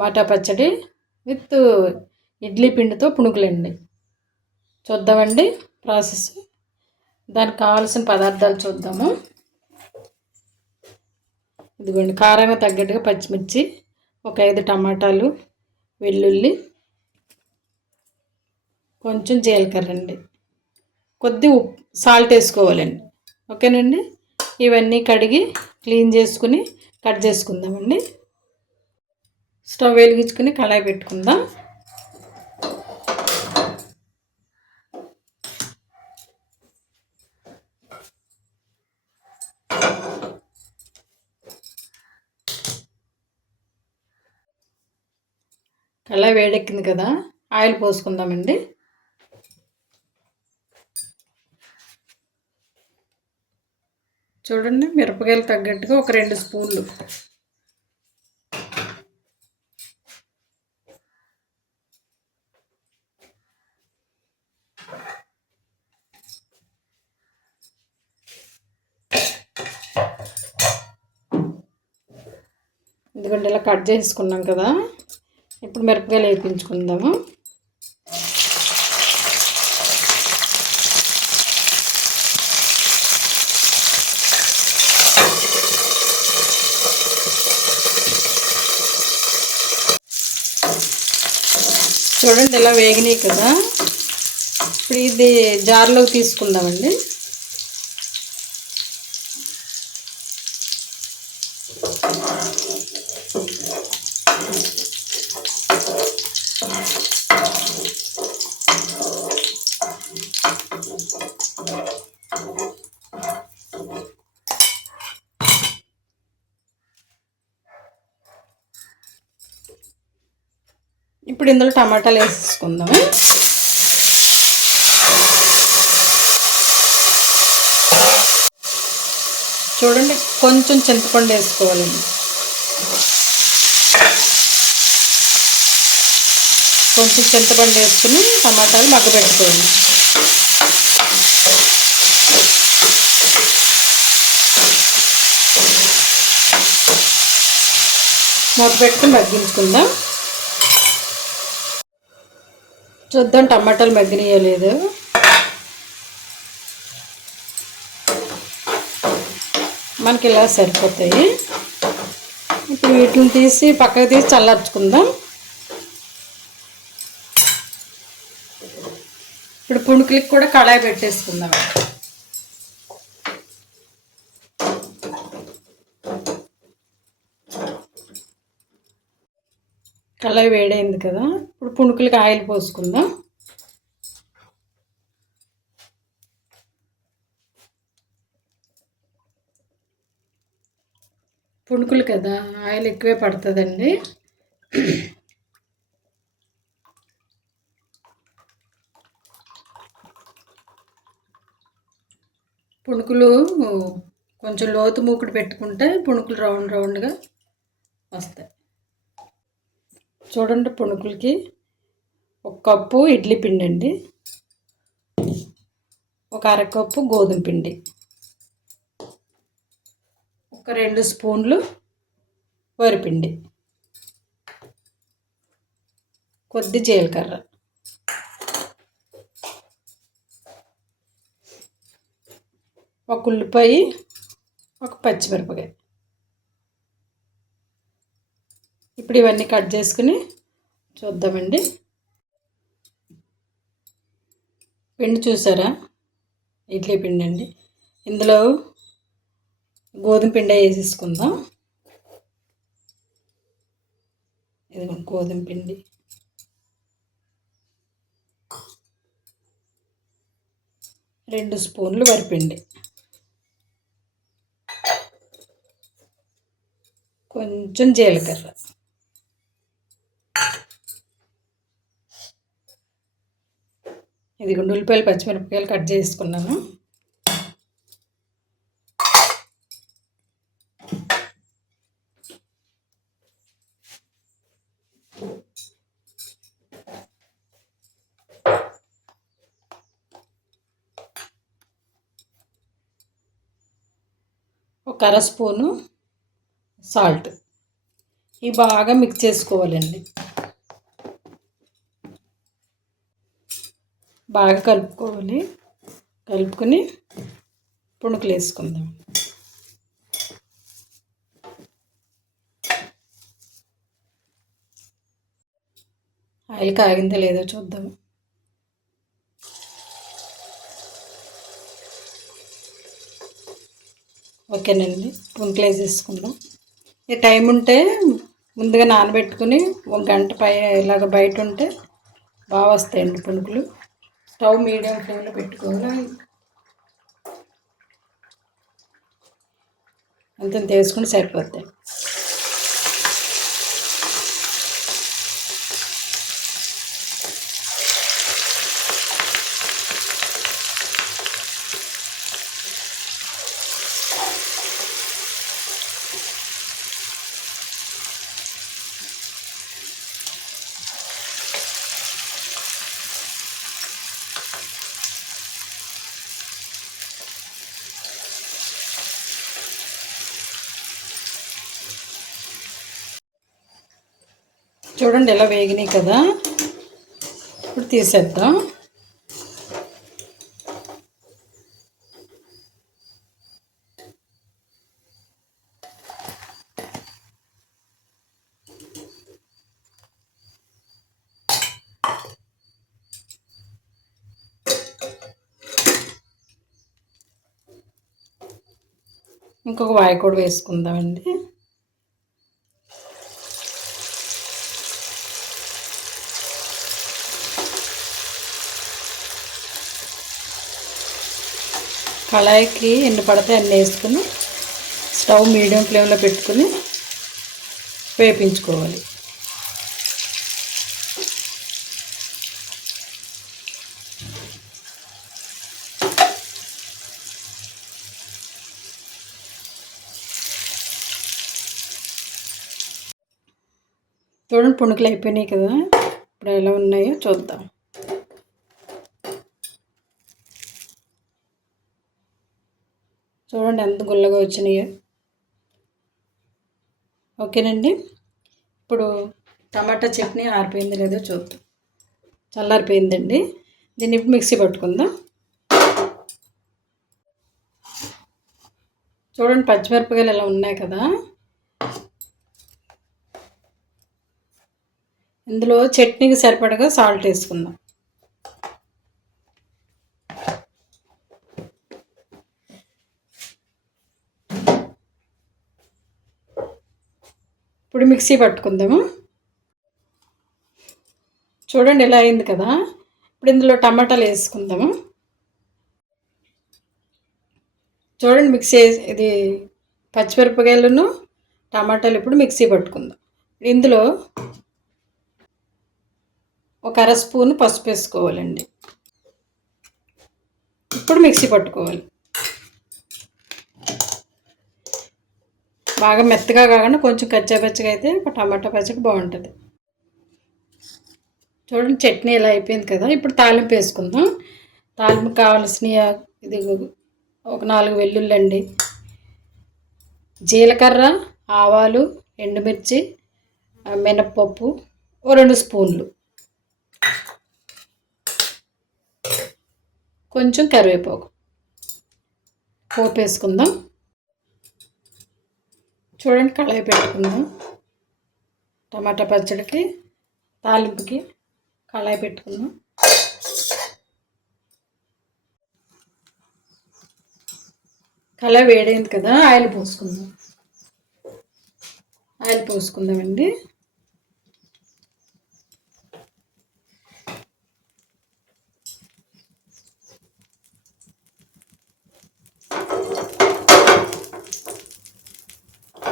టమాటా పచ్చడి విత్ ఇడ్లీ పిండితో పుణుకులండి చూద్దామండి ప్రాసెస్. దానికి కావాల్సిన పదార్థాలు చూద్దాము. ఇదిగోండి కారంగా తగ్గట్టుగా పచ్చిమిర్చి ఒక ఐదు టమాటాలు వెల్లుల్లి కొంచెం జీలకర్ర అండి కొద్ది ఉప్పు సాల్ట్ వేసుకోవాలండి. ఓకేనండి? ఇవన్నీ కడిగి క్లీన్ చేసుకుని కట్ చేసుకుందామండి. స్టవ్ వెలిగించుకుని కళాయి పెట్టుకుందాం. కళాయి వేడెక్కింది కదా ఆయిల్ పోసుకుందామండి. చూడండి మిరపకాయలు తగ్గట్టుగా ఒక రెండు స్పూన్లు. ఎందుకంటే ఇలా కట్ చేసుకున్నాం కదా ఇప్పుడు మిరపకాయలు వేపించుకుందాము. చూడండి ఇలా వేగినాయి కదా. ఇప్పుడు ఇది జార్లోకి తీసుకుందామండి. ఇప్పుడు ఇందులో టమాటాలు వేసేసుకుందాము చూడండి కొంచెం చింతపండు వేసుకోవాలండి. కొంచెం చింతపండు వేసుకుని టమాటాలు మగ్గబెట్టుకోవాలి మూత పెట్టుకుని మగ్గించుకుందాం. చూద్దాం టమాటాలు మగ్గినయలేదు. మనకి ఇలా సరిపోతాయి. ఇప్పుడు వీటిని తీసి పక్కకు తీసి చల్లార్చుకుందాం. ఇప్పుడు పుణుకులకి కూడా కళాయి పెట్టేసుకుందాం. కళాయి వేడైంది కదా ఇప్పుడు పుణుకులకి ఆయిల్ పోసుకుందాం. పుణుకులు కదా ఆయిల్ ఎక్కువే పడుతుందండి. పుణుకులు కొంచెం లోతు మూకుడు పెట్టుకుంటే పుణుకులు రౌండ్ రౌండ్గా వస్తాయి. చూడండి పుణుకులకి ఒక కప్పు ఇడ్లీ పిండి అండి ఒక అరకప్పు గోధుమ పిండి ఒక రెండు స్పూన్లు వరిపిండి కొద్ది జీలకర్ర. ఒక ఉల్లిపాయ ఒక పచ్చిమిరపకాయ. ఇప్పుడు ఇవన్నీ కట్ చేసుకుని చూద్దామండి. పిండి చూసారా? ఇడ్లీ పిండి అండి. ఇందులో గోధుమ పిండి వేసేసుకుందాం. ఇది గోధుమ పిండి. రెండు స్పూన్లు వరిపిండి. కొంచెం జీలకర్ర. ఇది ఉల్లిపాయలు పచ్చిమిరపకాయలు కట్ చేసుకున్నాను. ఒక అర స్పూను సాల్ట్. ఇవి బాగా మిక్స్ చేసుకోవాలండి. బాగా కలుపుకోవాలి. కలుపుకొని పుణుకులు వేసుకుందాం. ఆయిల్ కాగిందో లేదో చూద్దాం. ఓకేనండి. పుంకులు వేసేసుకుందాం. ఈ టైం ఉంటే ముందుగా నానబెట్టుకుని ఒక గంట పై ఇలాగ బయట ఉంటే బాగా వస్తాయండి పునుకులు. స్టవ్ మీడియం ఫ్లేమ్లో పెట్టుకోవాలి. అంత తీసుకుని సరిపోతాయి. చూడండి ఎలా వేగినాయి కదా. ఇప్పుడు తీసేద్దాం. ఇంకొక వాయి కూడా వేసుకుందామండి. కళాయికి ఎన్ని పడితే అన్నీ వేసుకుని స్టవ్ మీడియం ఫ్లేమ్లో పెట్టుకుని వేపించుకోవాలి. చూడండి పుణుకులు అయిపోయినాయి కదా. ఇప్పుడు ఎలా ఉన్నాయో చూద్దాం. చూడండి ఎంత గుల్లగా వచ్చినాయో. ఓకేనండి. ఇప్పుడు టమాటా చట్నీ ఆరిపోయింది లేదో చూద్దాం. చల్లారిపోయిందండి. దీన్ని ఇప్పుడు మిక్సీ పట్టుకుందాం. చూడండి పచ్చిమిరపకాయలు ఇలా ఉన్నాయి కదా. ఇందులో చట్నీకి సరిపడగా సాల్ట్ వేసుకుందాం. ఇప్పుడు మిక్సీ పట్టుకుందాము. చూడండి ఎలా అయింది కదా. ఇప్పుడు ఇందులో టమాటాలు వేసుకుందాము. చూడండి మిక్సీ ఇది పచ్చిమిరపకాయలను టమాటాలు ఇప్పుడు మిక్సీ పట్టుకుందాం. ఇందులో ఒక అర స్పూన్ పసుపు వేసుకోవాలండి. ఇప్పుడు మిక్సీ పట్టుకోవాలి. బాగా మెత్తగా కాకుండా కొంచెం కచ్చాపచ్చగా అయితే ఒక టమాటా పచ్చడి బాగుంటుంది. చూడండి చట్నీ ఇలా అయిపోయింది కదా. ఇప్పుడు తాలింపు వేసుకుందాం. తాలింపు కావాల్సిన ఇది ఒక నాలుగు వెల్లుల్లండి జీలకర్ర ఆవాలు ఎండుమిర్చి మినప్పప్పు ఓ రెండు స్పూన్లు. కొంచెం కరివేపాకు. పోపు వేసుకుందాం. చూడండి కళాయి పెట్టుకుందాం. టమాటా పచ్చడికి తాలింపుకి కళాయి పెట్టుకుందాం. కళాయి వేడైంది కదా ఆయిల్ పోసుకుందాం. ఆయిల్ పోసుకుందామండి.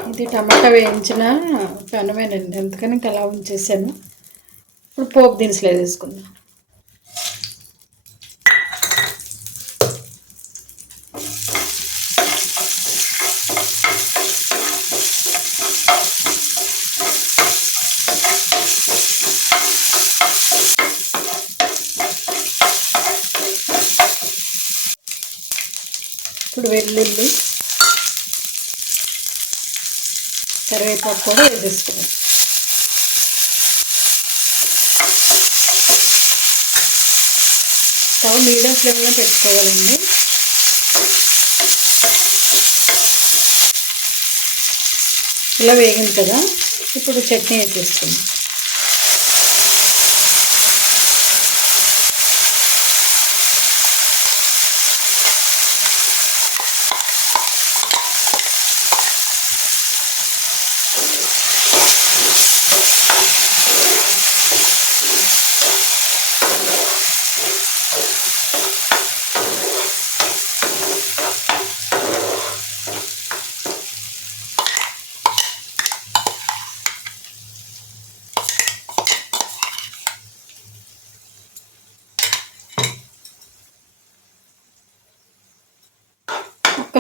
ఇది టమాటా వేయించిన పెనమేనండి. అందుకని ఇంకా అలా ఉంచేసాను. ఇప్పుడు పోపు దినుసులు వేసుకుందాం ఇప్పుడు వెల్లుల్లి కరివేపాకు కూడా వేసేసుకోవాలి స్టవ్ మీడియం ఫ్లేమ్లో పెట్టుకోవాలండి. ఇలా వేగింది కదా ఇప్పుడు చట్నీ వేసేసుకుందాం.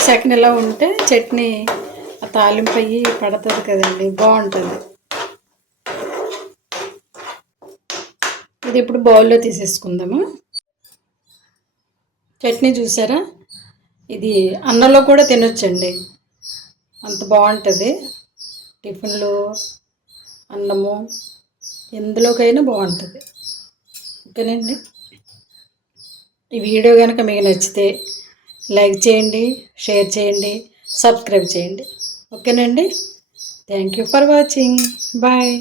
సెకండ్ ఇలా ఉంటే చట్నీ ఆ తాలింపు అయ్యి పడుతుంది కదండి బాగుంటుంది. ఇది ఇప్పుడు బౌల్లో తీసేసుకుందాము? చట్నీ చూసారా? ఇది అన్నంలో కూడా తినొచ్చండి. అంత బాగుంటుంది. టిఫిన్లు అన్నము ఎందులోకైనా బాగుంటుంది. ఓకేనండి? ఈ వీడియో కనుక మీకు నచ్చితే లైక్ చేయండి షేర్ చేయండి సబ్స్క్రైబ్ చేయండి. ఓకేనండి? Thank you for watching. Bye.